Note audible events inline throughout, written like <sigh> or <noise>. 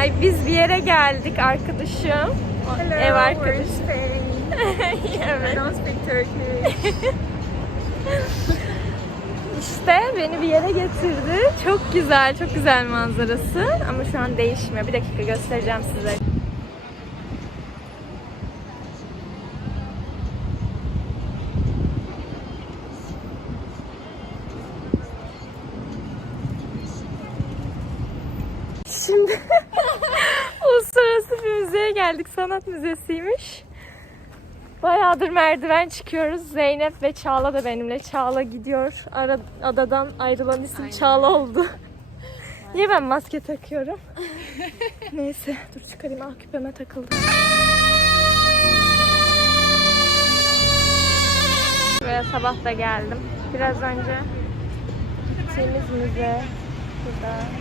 Ay biz bir yere geldik arkadaşım. O- Ev arkadaşım. <laughs> evet. don't speak Turkish. <laughs> İşte beni bir yere getirdi. Çok güzel, çok güzel manzarası. Ama şu an değişmiyor. Bir dakika göstereceğim size. Şimdi <laughs> uluslararası bir müzeye geldik. Sanat müzesiymiş. Bayağıdır merdiven çıkıyoruz. Zeynep ve Çağla da benimle. Çağla gidiyor. Ara, adadan ayrılan isim Çağla oldu. <laughs> Niye ben maske takıyorum? <laughs> Neyse dur çıkarayım. Ah küpeme takıldı. Buraya sabah da geldim. Biraz önce gittiğimiz müze burada.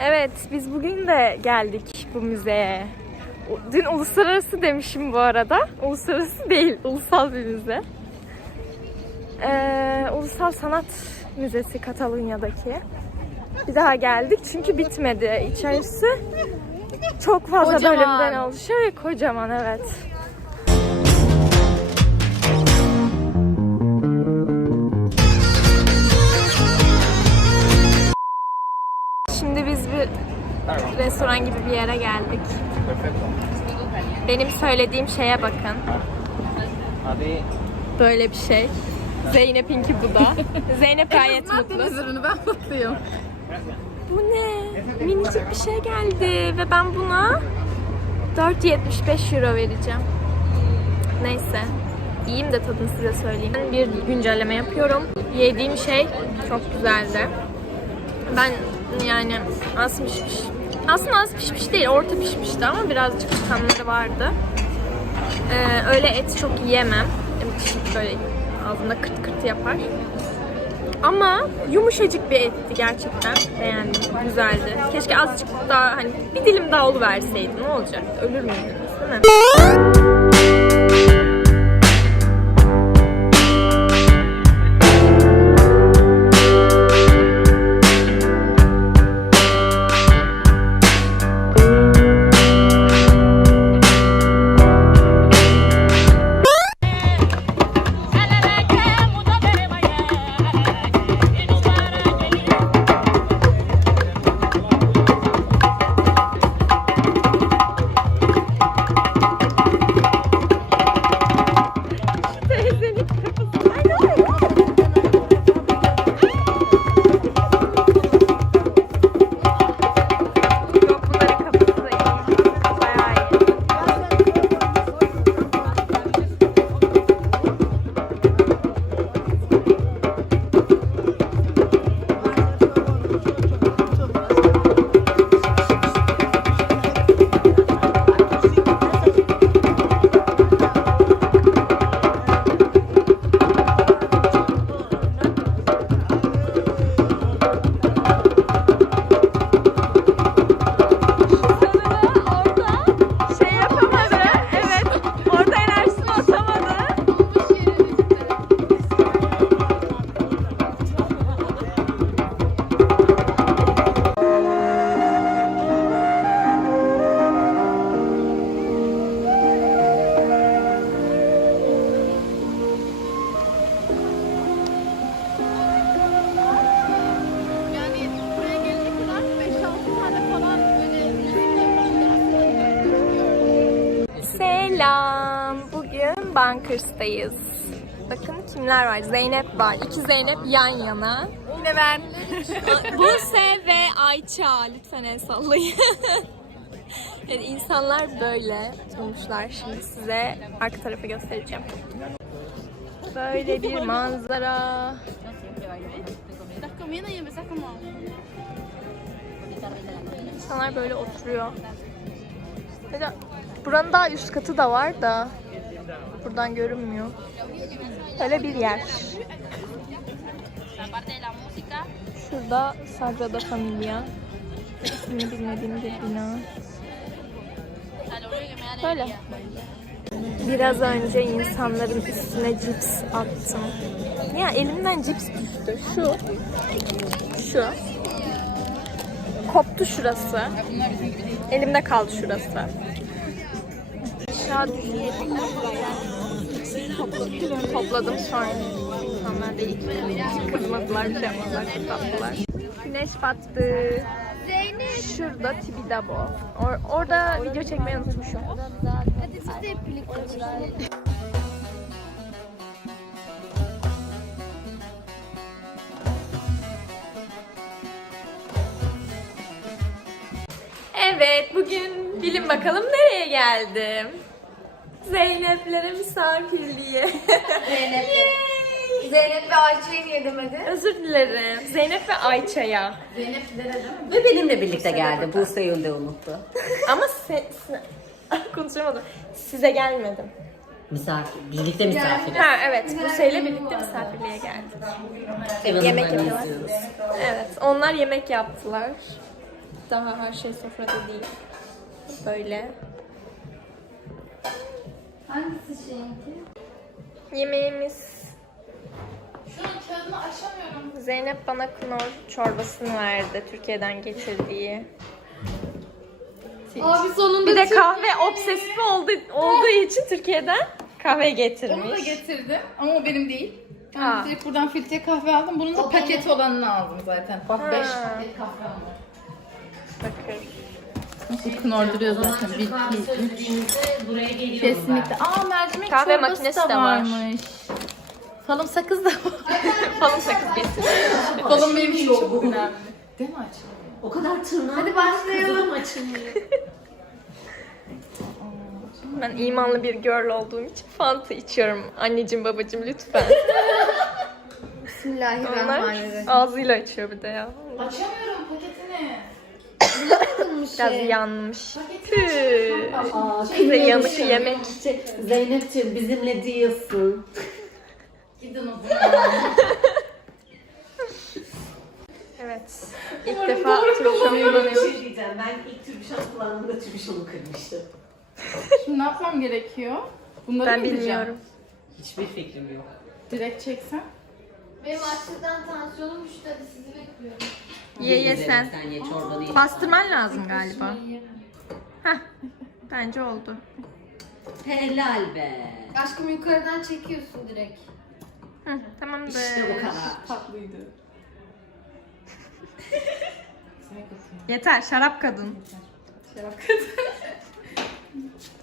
Evet, biz bugün de geldik bu müzeye. Dün uluslararası demişim bu arada. Uluslararası değil, ulusal bir müze. Ee, Ulusal Sanat Müzesi Katalunya'daki. Bir daha geldik çünkü bitmedi. İçerisi çok fazla Kocaman. bölümden oluşuyor ve kocaman evet. Restoran gibi bir yere geldik. Benim söylediğim şeye bakın. Böyle bir şey. Zeynep'inki bu da. <laughs> Zeynep gayet mutlu. Deniz ürünü ben mutluyum. Bu ne? Minicik bir şey geldi ve ben buna 4.75 euro vereceğim. Neyse. Yiyeyim de tadını size söyleyeyim. Ben bir güncelleme yapıyorum. Yediğim şey çok güzeldi. Ben yani az. Aslında az pişmiş değil, orta pişmişti ama birazcık çıkanları vardı. Ee, öyle et çok yiyemem. Böyle ağzımda kırt kırt yapar. Ama yumuşacık bir etti gerçekten. Beğendim. Güzeldi. Keşke azıcık daha hani bir dilim daha oluverseydi. Ne olacak? Ölür müydünüz değil mi? Bugün Bankers'tayız. Bakın kimler var? Zeynep var. İki Zeynep yan yana. Yine ben. Buse ve Ayça. Lütfen el sallayın. <laughs> yani insanlar böyle oturmuşlar. Şimdi size arka tarafı göstereceğim. Böyle bir manzara. İnsanlar böyle oturuyor. Buranın daha üst katı da var da buradan görünmüyor. Böyle bir yer. Şurada Sagrada Familia. İsmini bilmediğim bir bina. Böyle. Biraz önce insanların üstüne cips attım. Ya elimden cips düştü. Şu. şu. Koptu şurası. Elimde kaldı şurası. Aşağı düşüyor. Topladım, topladım sonra. İnsanlar da ilk kızmadılar, şey yapmadılar. Güneş battı. Şurada Tibidabo. Or- orada video çekmeyi unutmuşum. Hadi siz de hep birlikte. Evet, bugün bilin bakalım nereye geldim. Zeynep'lere misafirliğe. Zeynep. Zeynep ve Ayça'yı niye demedi? Özür dilerim. Zeynep ve Ayça'ya. Zeynep nerede? Ve benimle birlikte geldi. Buse Yıldı unuttu. <laughs> Ama se- se- <laughs> konuşamadım. Size gelmedim. Misafir, birlikte misafir. Ha evet, bu şeyle birlikte misafirliğe geldik. Yemek yapıyorlar. Evet, onlar yemek yaptılar. Daha her şey sofrada değil. Böyle. Hangisi şeyinki? Yemeğimiz Şunun kağıdını aşamıyorum. Zeynep bana knor çorbasını verdi Türkiye'den getirdiği. Abi sonunda Bir de kahve obsesifi oldu, olduğu için Türkiye'den kahve Onu da getirmiş. getirdim ama o benim değil. Ben Aa. direkt buradan filtre kahve aldım. Bunun da paket olanını aldım zaten. Bak 5 Ha. paket kahve var. Bakın. Nasıl knorr duruyor zaten. 1, 2, 3. buraya geliyorum Kesinlikle. Aa mercimek Kahve çorbası makinesi da de var. varmış. Falım sakız da var. <laughs> Falın sakız getirmiş. Falım benim için çok önemli. Değil mi açılıyor? O kadar tırnağım Hadi başlayalım. Kızım açılmıyor. <laughs> Ben imanlı bir girl olduğum için Fanta içiyorum. Anneciğim babacığım lütfen. Onlar Bismillahirrahmanirrahim. ağzıyla içiyor bir de ya. Açamıyorum paketini. Biraz yanmış. Tüh. Aa, Size yanık yemek. Zeynep'ciğim bizimle değilsin. Gidin o zaman. Evet. İlk defa Türkçe kullanıyorum. şey diyeceğim. Ben ilk türbüşon kullandığımda türbüşonu kırmıştım. Şimdi ne yapmam gerekiyor? Bunları Ben bilmiyorum. Hiçbir fikrim yok. Direkt çeksem. Benim açlıktan tansiyonum düştü. Hadi sizi bekliyorum. Ye ye sen. Sen ye çorbanı ye. Bastırman lazım galiba. Heh. Bence oldu. Helal be. Aşkım yukarıdan çekiyorsun direkt. Hı, tamamdır. İşte bu kadar. Tatlıydı. Yeter şarap kadın. Şarap kadın. <laughs>